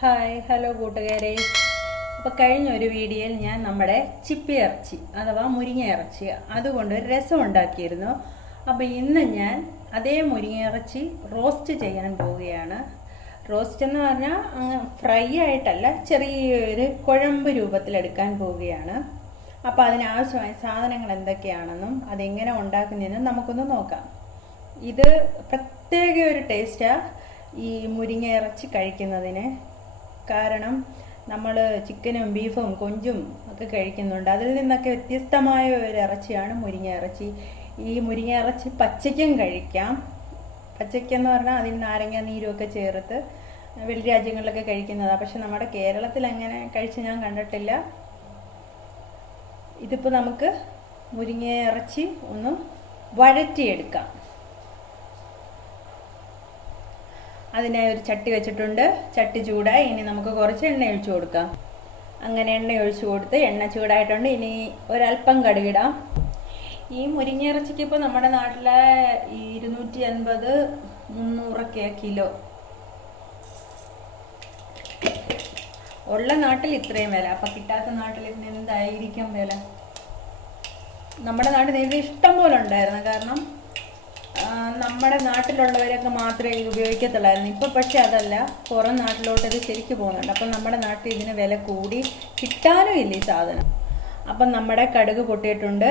Hi hello കൂട്ടുകാരെ. അപ്പോൾ കഴിഞ്ഞ ഒരു വീഡിയോയിൽ ഞാൻ നമ്മുടെ ചിപ്പി ഇറച്ചി അഥവാ മുരിങ്ങ ഇറച്ചി അതുകൊണ്ട് ഒരു രസം ഉണ്ടാക്കിയിരുന്നു. അപ്പോൾ ഇന്ന് ഞാൻ അതേ മുരിങ്ങ ഇറച്ചി റോസ്റ്റ് ചെയ്യാൻ പോവുകയാണ്. റോസ്റ്റ് എന്ന് പറഞ്ഞാൽ അങ്ങ് ഫ്രൈ ആയിട്ടല്ല ചെറിയൊരു കുഴമ്പ് രൂപത്തിലെടുക്കാൻ പോവുകയാണ്. അപ്പോൾ അതിനാവശ്യമായ സാധനങ്ങൾ എന്തൊക്കെയാണെന്നും അതെങ്ങനെ ഉണ്ടാക്കുന്നതെന്നും നമുക്കൊന്ന് നോക്കാം. ഇത് പ്രത്യേക ഒരു ടേസ്റ്റാണ് ഈ മുരിങ്ങ ഇറച്ചി കഴിക്കുന്നതിന്. കാരണം നമ്മൾ ചിക്കനും ബീഫും കൊഞ്ചും ഒക്കെ കഴിക്കുന്നുണ്ട്. അതിൽ നിന്നൊക്കെ വ്യത്യസ്തമായ ഒരു ഇറച്ചിയാണ് മുരിങ്ങ ഇറച്ചി. ഈ മുരിങ്ങ ഇറച്ചി പച്ചയ്ക്കും കഴിക്കാം. പച്ചയ്ക്കെന്ന് പറഞ്ഞാൽ അതിൽ നാരങ്ങ നീരുമൊക്കെ ചേർത്ത് വെളി രാജ്യങ്ങളിലൊക്കെ കഴിക്കുന്നതാണ് പക്ഷെ നമ്മുടെ കേരളത്തിൽ അങ്ങനെ കഴിച്ച് ഞാൻ കണ്ടിട്ടില്ല. ഇതിപ്പോൾ നമുക്ക് മുരിങ്ങ ഇറച്ചി ഒന്ന് വഴറ്റിയെടുക്കാം. അതിനായി ഒരു ചട്ടി വെച്ചിട്ടുണ്ട്. ചട്ടി ചൂടായി. ഇനി നമുക്ക് കുറച്ച് എണ്ണ ഒഴിച്ചു കൊടുക്കാം. അങ്ങനെ എണ്ണ ഒഴിച്ചു കൊടുത്ത് എണ്ണ ചൂടായിട്ടുണ്ട്. ഇനി ഒരല്പം കടുകിടാം. ഈ മുരിങ്ങ ഇറച്ചിക്ക് ഇപ്പോൾ നമ്മുടെ നാട്ടിലെ ഇരുന്നൂറ്റി അൻപത് മുന്നൂറൊക്കെ കിലോ. ഉള്ള നാട്ടിൽ ഇത്രയും വില. അപ്പം കിട്ടാത്ത നാട്ടിൽ ഇതിന് എന്തായിരിക്കും വില? നമ്മുടെ നാട്ടിൽ നേരത്തെ ഇഷ്ടം പോലെ ഉണ്ടായിരുന്നു. കാരണം നമ്മുടെ നാട്ടിലുള്ളവരൊക്കെ മാത്രമേ ഉപയോഗിക്കത്തുള്ളായിരുന്നു. ഇപ്പം പക്ഷേ അതല്ല പുറം നാട്ടിലോട്ട് ഇത് ശരിക്ക് പോകുന്നുണ്ട്. അപ്പം നമ്മുടെ നാട്ടിൽ ഇതിന് വില കൂടി കിട്ടാനും ഇല്ല ഈ സാധനം. അപ്പം നമ്മുടെ കടുക് പൊട്ടിയിട്ടുണ്ട്.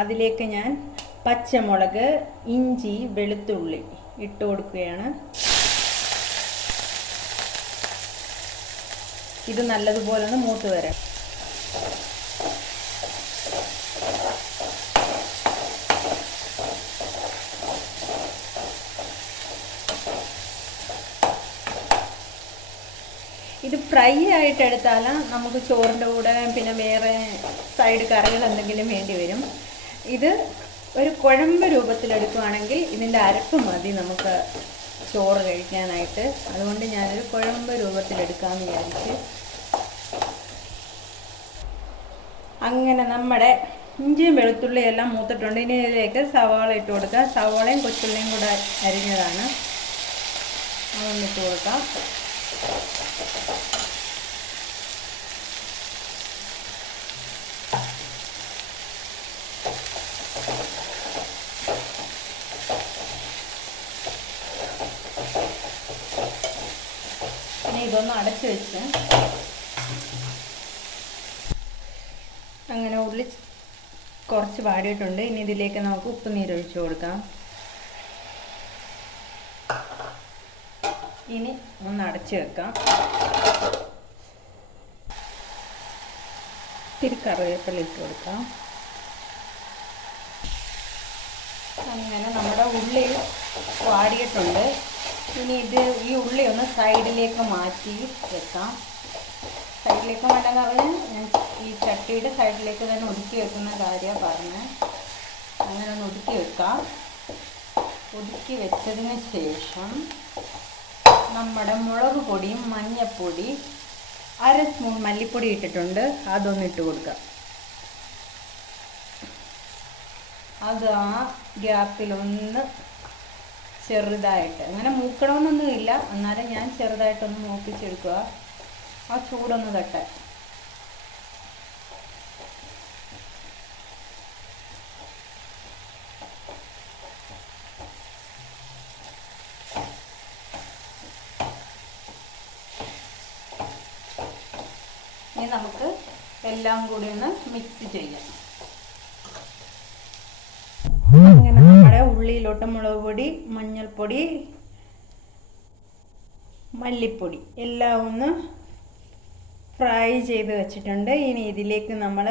അതിലേക്ക് ഞാൻ പച്ചമുളക് ഇഞ്ചി വെളുത്തുള്ളി ഇട്ട് കൊടുക്കുകയാണ്. ഇത് നല്ലതുപോലെ ഒന്ന് മൂത്ത് വരാം ഇത് ഫ്രൈ ആയിട്ട് എടുത്താൽ നമുക്ക് ചോറിന്റെ കൂടെ പിന്നെ വേറെ സൈഡ് കറികൾ എന്തെങ്കിലും വേണ്ടി വരും. ഇത് ഒരു കുഴമ്പ് രൂപത്തിലെടുക്കുകയാണെങ്കിൽ ഇതിന്റെ അരപ്പ് മതി നമുക്ക് ചോറ് കഴിക്കാനായിട്ട്. അതുകൊണ്ട് ഞാനൊരു കുഴമ്പ് രൂപത്തിലെടുക്കാമെന്ന് വിചാരിച്ച്. അങ്ങനെ നമ്മുടെ ഇഞ്ചിയും വെളുത്തുള്ളിയും എല്ലാം മൂത്തിട്ടുണ്ട്. ഇനി ഇതിലേക്ക് സവാള ഇട്ട് കൊടുക്കുക സവാളയും കൊച്ചുള്ളിയും കൂടെ അരിഞ്ഞതാണ്. അതൊന്നിട്ട് കൊടുക്കാം. ഇനി ഇതൊന്ന് അടച്ചു വെച്ച് അങ്ങനെ ഉള്ളി കുറച്ച് വാടിയിട്ടുണ്ട്. ഇനി ഇതിലേക്ക് നമുക്ക് ഉപ്പ് നീരൊഴിച്ചു കൊടുക്കാം. ഇനി ഒന്ന് അടച്ചു വെക്കാം. ഇത്തിരി കറിവേപ്പില ഇട്ട് കൊടുക്കാം. അങ്ങനെ നമ്മുടെ ഉള്ളി വാടിയിട്ടുണ്ട്. ഇനി ഇത് ഈ ഉള്ളി ഒന്ന് സൈഡിലേക്ക് മാറ്റി വെക്കാം. സൈഡിലേക്ക് വേണ്ടെന്ന് പറഞ്ഞാൽ ഞാൻ ഈ ചട്ടിയുടെ സൈഡിലേക്ക് തന്നെ ഒതുക്കി വെക്കുന്ന കാര്യമാണ് പറഞ്ഞത്. അങ്ങനെ ഒന്ന് ഒതുക്കി വെക്കാം. ഒതുക്കി വെച്ചതിന് ശേഷം നമ്മുടെ മുളക് പൊടിയും മഞ്ഞപ്പൊടി അര സ്പൂൺ മല്ലിപ്പൊടി ഇട്ടിട്ടുണ്ട്. അതൊന്ന് ഇട്ട് കൊടുക്കുക അത് ആ ഗ്യാപ്പിലൊന്ന് ചെറുതായിട്ട് അങ്ങനെ മൂക്കണമെന്നൊന്നുമില്ല. എന്നാലും ഞാൻ ചെറുതായിട്ടൊന്ന് മൂപ്പിച്ചെടുക്കുക. ആ ചൂടൊന്ന് തട്ടാൻ. നമുക്ക് എല്ലാം കൂടി ഒന്ന് മിക്സ് ചെയ്യാം. അങ്ങനെ നമ്മുടെ ഉള്ളിയിലോട്ട് മുളക് പൊടി മഞ്ഞൾപ്പൊടി മല്ലിപ്പൊടി എല്ലാം ഒന്ന് ഫ്രൈ ചെയ്ത് വെച്ചിട്ടുണ്ട്. ഇനി ഇതിലേക്ക് നമ്മൾ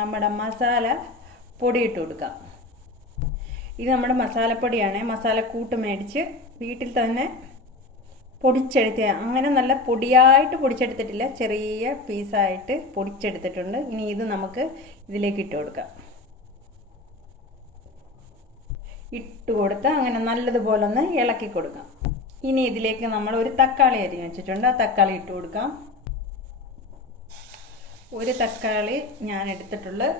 നമ്മുടെ മസാല പൊടി ഇട്ട് കൊടുക്കാം. ഇത് നമ്മുടെ മസാലപ്പൊടിയാണ്. മസാല കൂട്ട് മേടിച്ച് വീട്ടിൽ തന്നെ പൊടിച്ചെടുത്ത അങ്ങനെ നല്ല പൊടിയായിട്ട് പൊടിച്ചെടുത്തിട്ടില്ല. ചെറിയ പീസായിട്ട് പൊടിച്ചെടുത്തിട്ടുണ്ട്. ഇനി ഇത് നമുക്ക് ഇതിലേക്ക് ഇട്ട് കൊടുക്കാം. ഇട്ട് കൊടുത്ത് അങ്ങനെ നല്ലതുപോലെ ഒന്ന് ഇളക്കി കൊടുക്കാം. ഇനി ഇതിലേക്ക് നമ്മൾ ഒരു തക്കാളി അരിഞ്ഞ് വെച്ചിട്ടുണ്ട്. ആ തക്കാളി ഇട്ട് കൊടുക്കാം. ഒരു തക്കാളി ഞാൻ എടുത്തിട്ടുള്ളു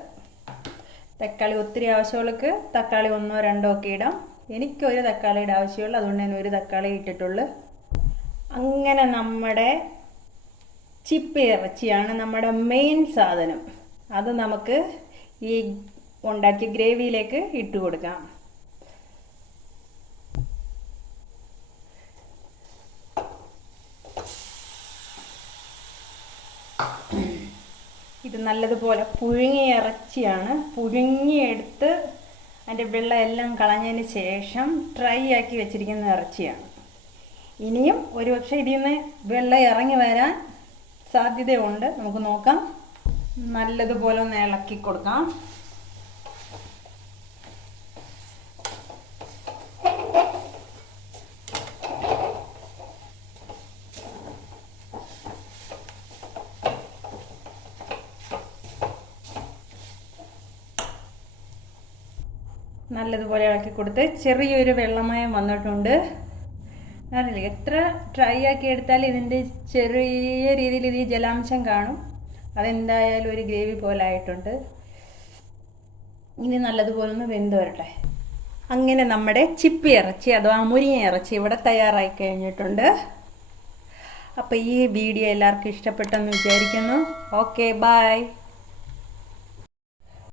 തക്കാളി ഒത്തിരി ആവശ്യമുള്ളക്ക് തക്കാളി ഒന്നോ രണ്ടോ ഒക്കെ ഇടാം. എനിക്കൊരു തക്കാളിയുടെ ആവശ്യമുള്ളൂ. അതുകൊണ്ട് ഞാൻ ഒരു തക്കാളി ഇട്ടിട്ടുള്ളൂ. അങ്ങനെ നമ്മുടെ ചിപ്പ് ഇറച്ചിയാണ് നമ്മുടെ മെയിൻ സാധനം. അത് നമുക്ക് ഈ ഉണ്ടാക്കിയ ഗ്രേവിയിലേക്ക് ഇട്ട് കൊടുക്കാം. ഇത് നല്ലതുപോലെ പുഴുങ്ങിയ ഇറച്ചിയാണ്. പുഴുങ്ങിയെടുത്ത് അതിന്റെ വെള്ളം എല്ലാം കളഞ്ഞതിന് ശേഷം ഡ്രൈ ആക്കി വെച്ചിരിക്കുന്ന ഇറച്ചിയാണ്. ഇനിയും ഒരുപക്ഷെ ഇതിൽ നിന്ന് വെള്ളം ഇറങ്ങി വരാൻ സാധ്യതയുണ്ട്. നമുക്ക് നോക്കാം. നല്ലതുപോലെ ഒന്ന് ഇളക്കി കൊടുക്കാം. നല്ലതുപോലെ ഇളക്കി കൊടുത്ത് ചെറിയൊരു വെള്ളമയം വന്നിട്ടുണ്ട്. അറിയില്ല. എത്ര ട്രൈ ആക്കി എടുത്താൽ ഇതിന്റെ ചെറിയ രീതിയിൽ ഇത് ജലാംശം കാണും. അതെന്തായാലും ഒരു ഗ്രേവി പോലെ ആയിട്ടുണ്ട്. ഇനി നല്ലതുപോലെ ഒന്ന് വെന്ത് വരട്ടെ. അങ്ങനെ നമ്മുടെ ചിപ്പി ഇറച്ചി അഥവാ മുരിങ്ങ ഇറച്ചി ഇവിടെ തയ്യാറായി കഴിഞ്ഞിട്ടുണ്ട്. അപ്പോൾ ഈ വീഡിയോ എല്ലാവർക്കും ഇഷ്ടപ്പെട്ടെന്ന് വിചാരിക്കുന്നു. Okay bye